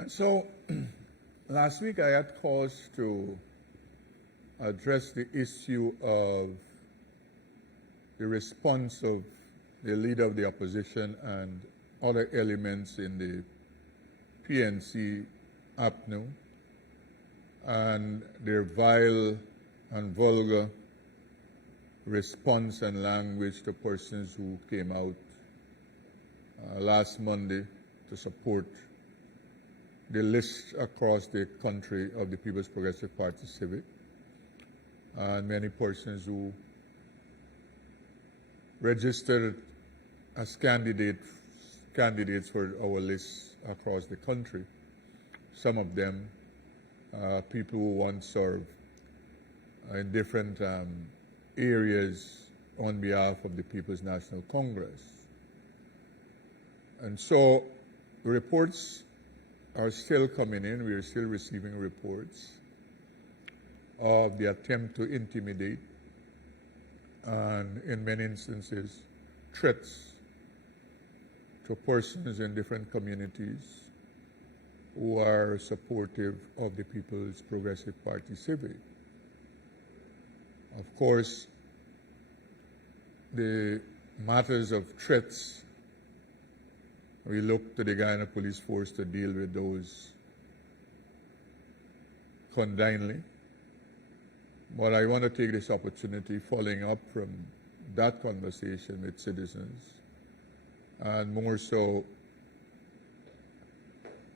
And so last week I had cause to address the issue of the response of the leader of the opposition and other elements in the PNC APNU and their vile and vulgar response and language to persons who came out last Monday to support the list across the country of the People's Progressive Party Civic, and many persons who registered as candidates for our list across the country. Some of them people who once served in different areas on behalf of the People's National Congress. And so reports are still coming in. We are still receiving reports of the attempt to intimidate and, in many instances, threats to persons in different communities who are supportive of the People's Progressive Party Civic. Of course, the matters of threats, we look to the Guyana Police Force to deal with those condignly. But I want to take this opportunity, following up from that conversation with citizens, and more so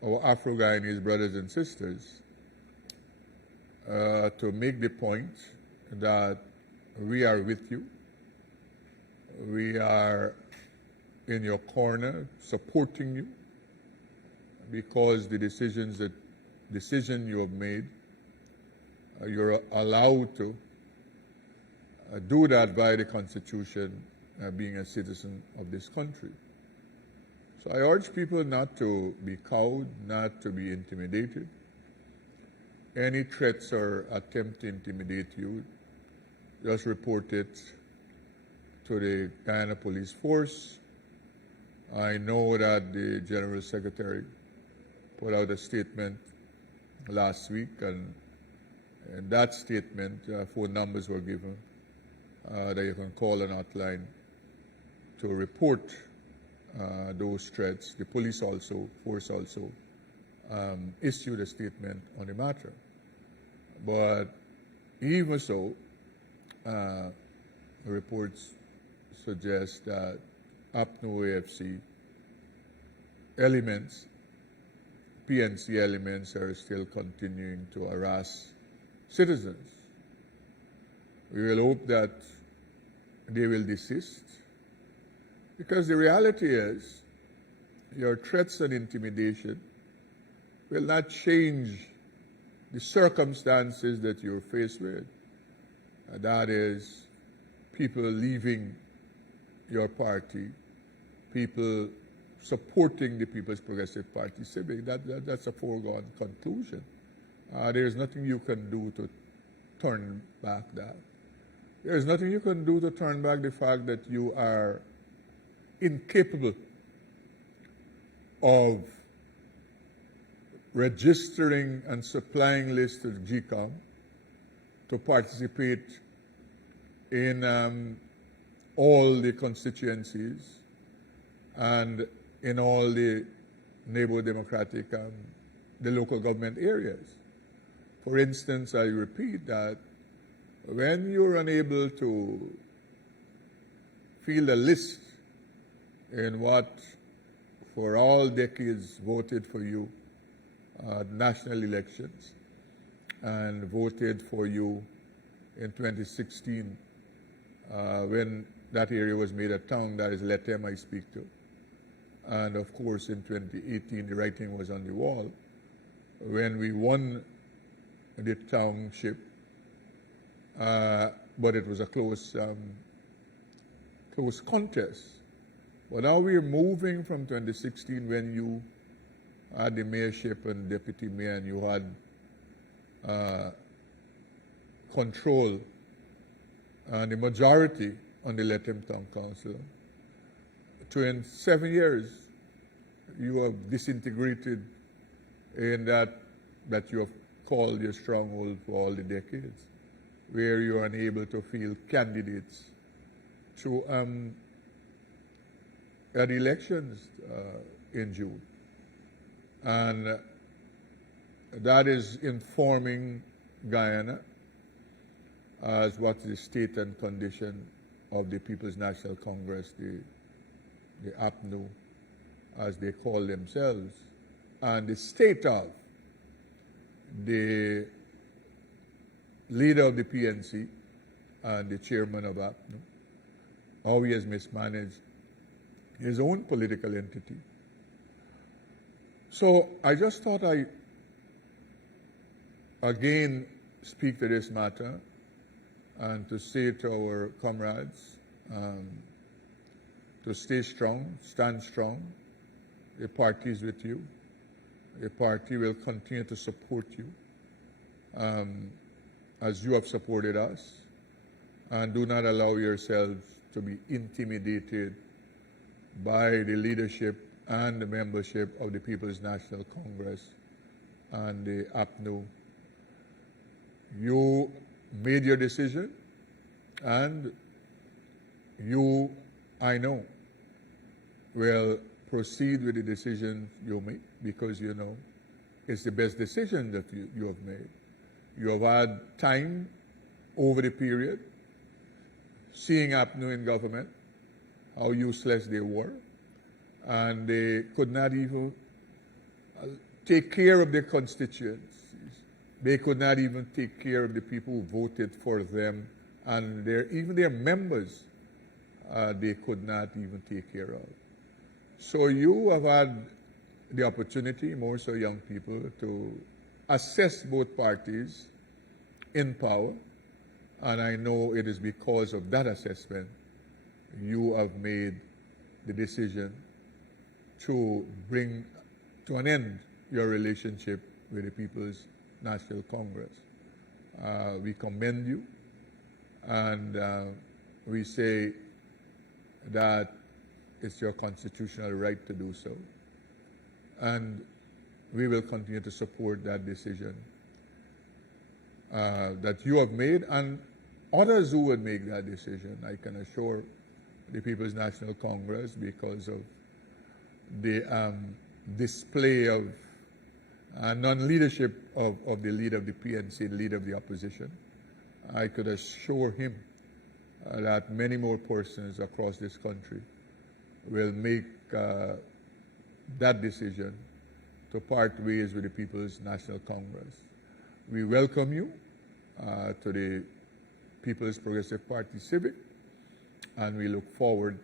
our Afro-Guyanese brothers and sisters, to make the point that we are with you. We are in your corner, supporting you, because the decision you have made, you're allowed to do that by the Constitution, being a citizen of this country. So I urge people not to be cowed, not to be intimidated. Any threats or attempt to intimidate you, just report it to the Guyana Police Force. I know that the General Secretary put out a statement last week, and in that statement, phone numbers were given that you can call an hotline to report those threats. The police force also issued a statement on the matter. But even so, reports suggest that APNU AFC elements, PNC elements, are still continuing to harass citizens. We will hope that they will desist, because the reality is your threats and intimidation will not change the circumstances that you're faced with. That is, people leaving your party, people supporting the People's Progressive Party Civic. That's a foregone conclusion. There is nothing you can do to turn back that. There is nothing you can do to turn back the fact that you are incapable of registering and supplying lists to GCOM to participate in all the constituencies and in all the neighborhood democratic the local government areas. For instance, I repeat that when you're unable to fill a list in what for all decades voted for you national elections and voted for you in 2016 when that area was made a town, that is Letem I speak to. And of course in 2018 the writing was on the wall when we won the township, but it was a close contest. But now we're moving from 2016, when you had the mayorship and deputy mayor and you had control and the majority on the Letem Town Council, to in 7 years you have disintegrated in that you have called your stronghold for all the decades, where you are unable to field candidates to at elections in June. And that is informing Guyana as what is the state and condition of the People's National Congress, the APNU, as they call themselves, and the state of the leader of the PNC and the chairman of APNU, how he has mismanaged his own political entity. So I just thought I again speak to this matter and to say to our comrades to stay strong, stand strong. The party is with you. The party will continue to support you as you have supported us, and do not allow yourselves to be intimidated by the leadership and the membership of the People's National Congress and the APNU. You made your decision, and you, I know, will proceed with the decision you make, because you know it's the best decision that you have made. You have had time over the period, seeing APNU in government, how useless they were, and they could not even take care of their constituents. They could not even take care of the people who voted for them, and even their members, they could not even take care of. So you have had the opportunity, more so young people, to assess both parties in power, and I know it is because of that assessment you have made the decision to bring to an end your relationship with the People's National Congress. We commend you, and we say that it's your constitutional right to do so. And we will continue to support that decision that you have made, and others who would make that decision. I can assure the People's National Congress, because of the display of non-leadership of the leader of the PNC, the leader of the opposition, I could assure him that many more persons across this country will make that decision to part ways with the People's National Congress. We welcome you to the People's Progressive Party Civic, and we look forward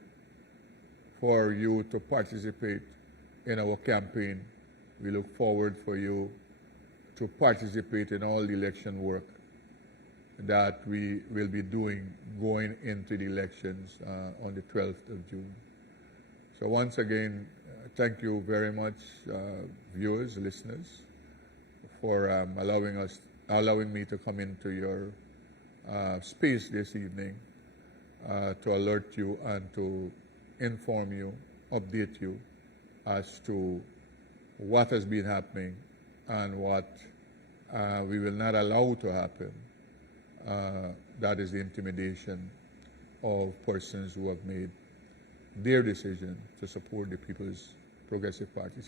for you to participate in our campaign. We look forward for you to participate in all the election work that we will be doing going into the elections on the 12th of June. So once again, thank you very much, viewers, listeners, for allowing me to come into your space this evening to alert you and to inform you, update you as to what has been happening and what we will not allow to happen. That is the intimidation of persons who have made their decision to support the People's Progressive Party.